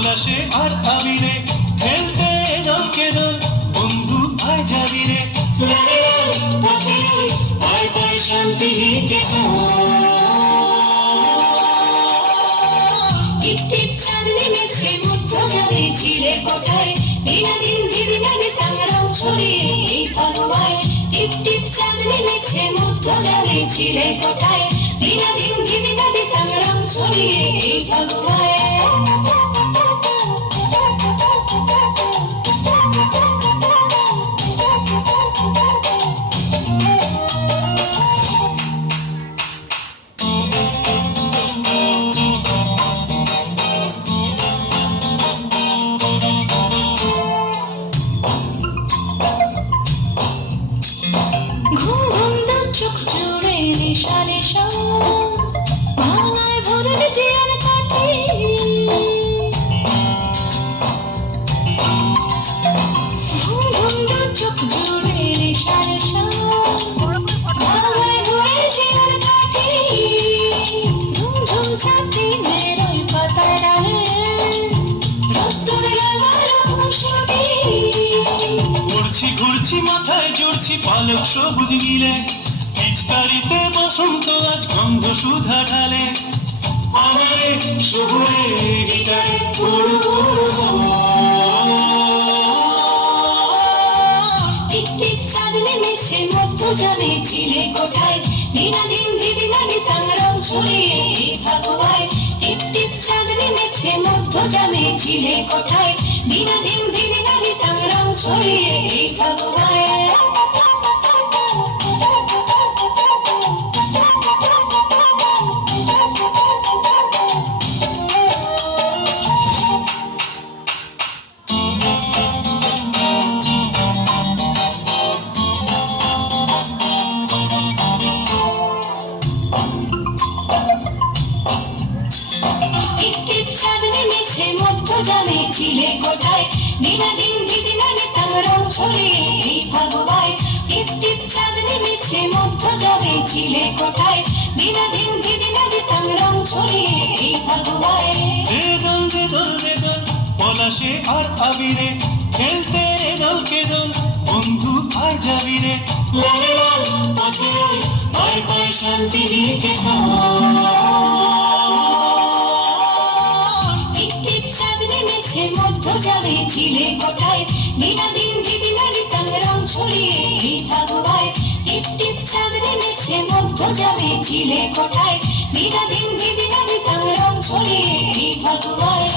পলাশে আর আবিরে খেলতে দলকে দল বন্ধু আয় যাবি রে পথে আয় পায় শান্তি টিপ টিপ চাঁদ নেমেছে মধ্য যাবে ঝিলে কোঠায় দিনাদিন দিদিনাদি তাঙ্গরং ছড়িয়ে এই ভগবায় টিপ টিপ চাঁদ নেমেছে মধ্য যাবে ঝিলে কোঠায় দিনাদিন দিদিনাদি তাঙ্গরং ছড়িয়ে এই ভগবায় ঘুম ঘুম দু চোখ জুড়ে নেশা নেশা ভাঙায় ভোরের জিয়ার কাঠি ঘুম ঘুম দু চোখ জুড়ে নেশা নেশা ভাঙায় ভোরের জিয়ার কাঠি ঝুম ঝুম ছাতি মেরোয় পাতায় ডালে রোদ্দুর লাগালো খুশি ঘুরছি ঘুরছি মাথায় জড়ছি পালক সবুজ নীলে পিচকারিতে বসন্ত আজ গন্ধ সুধা ঢালে আমারে শহুরে গিটারে টিপ টিপ চাঁদ নেমেছে মধ্য যাবে ঝিলে কোঠায় দিনাদিন দিদিনাদি তাঙ্গরং ছড়িয়ে এই ভগবায় টিপ টিপ চাঁদ নেমেছে মধ্য যাবে ঝিলে কোঠায় দিনাদিন দিদিনাদি তাঙ্গরং ছড়িয়ে এই ভগবায় টিপ টিপ চাঁদ নেমেছে মধ্য যাবে ঝিলে কোঠায় দিনাদিন দিদিনাদি তাঙ্গরং ছড়িয়ে এই ভগবায় টিপ টিপ চাঁদ নেমেছে মধ্য যাবে ঝিলে কোঠায় দিনাদিন দিদিনাদি তাঙ্গরং ছড়িয়ে এই ভগবায় রে দল পলাশে আর আবিরে খেলতে দলকে দল বন্ধু আয় যাবি রে পথে আয় পায় শান্তি টিপ টিপ চাঁদ নেমেছে মধ্য যাবে ঝিলে কোঠায় দিনাদিন দিদিনাদি তাঙ্গরং ছড়িয়ে এই ভগবায় টিপ টিপ চাঁদ নেমেছে মধ্য যাবে ঝিলে কোঠায় দিনাদিন দিদিনাদি তাঙ্গরং ছড়িয়ে এই ভগবায়